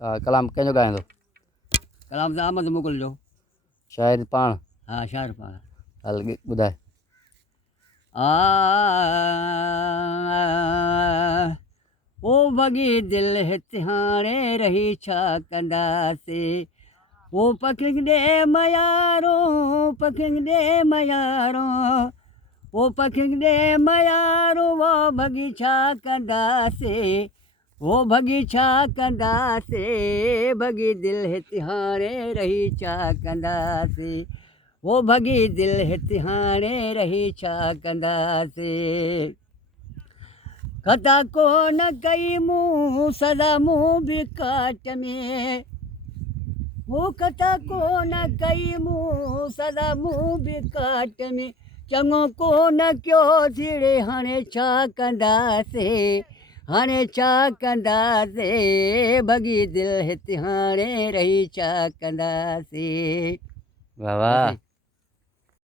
कलाम कंहिंजो ॻाईंदो? कलाम त अहमद मुगल जो। शायदि पाण? हा शायर पाण। हल ॿुधाए। ओ भॻी दिलि हिते हाणे रही छा कंदासीं, ओ पखियुनि ॾे मयारो, पखियुनि ॾे मयारो, ओ पखियुनि ॾे मयारो, वो भॻी छा कंदासीं, ओ भॻी छा कंदासीं, भॻी दिलि हिते हाणे रही छा कंदासीं, ओ भॻी दिलि हिते हाणे रही छा कंदासीं। कथा कोन कई मूं सदा मूं बि काट में, वो कथा कोन कई मूं सदा मूं बि काट में, चङो कोन कयो धीरे हाणे छा कंदासीं, हाणे छा कंदासीं, भॻी दिलि हिते हाणे रही छा कंदासीं। वाह वाह।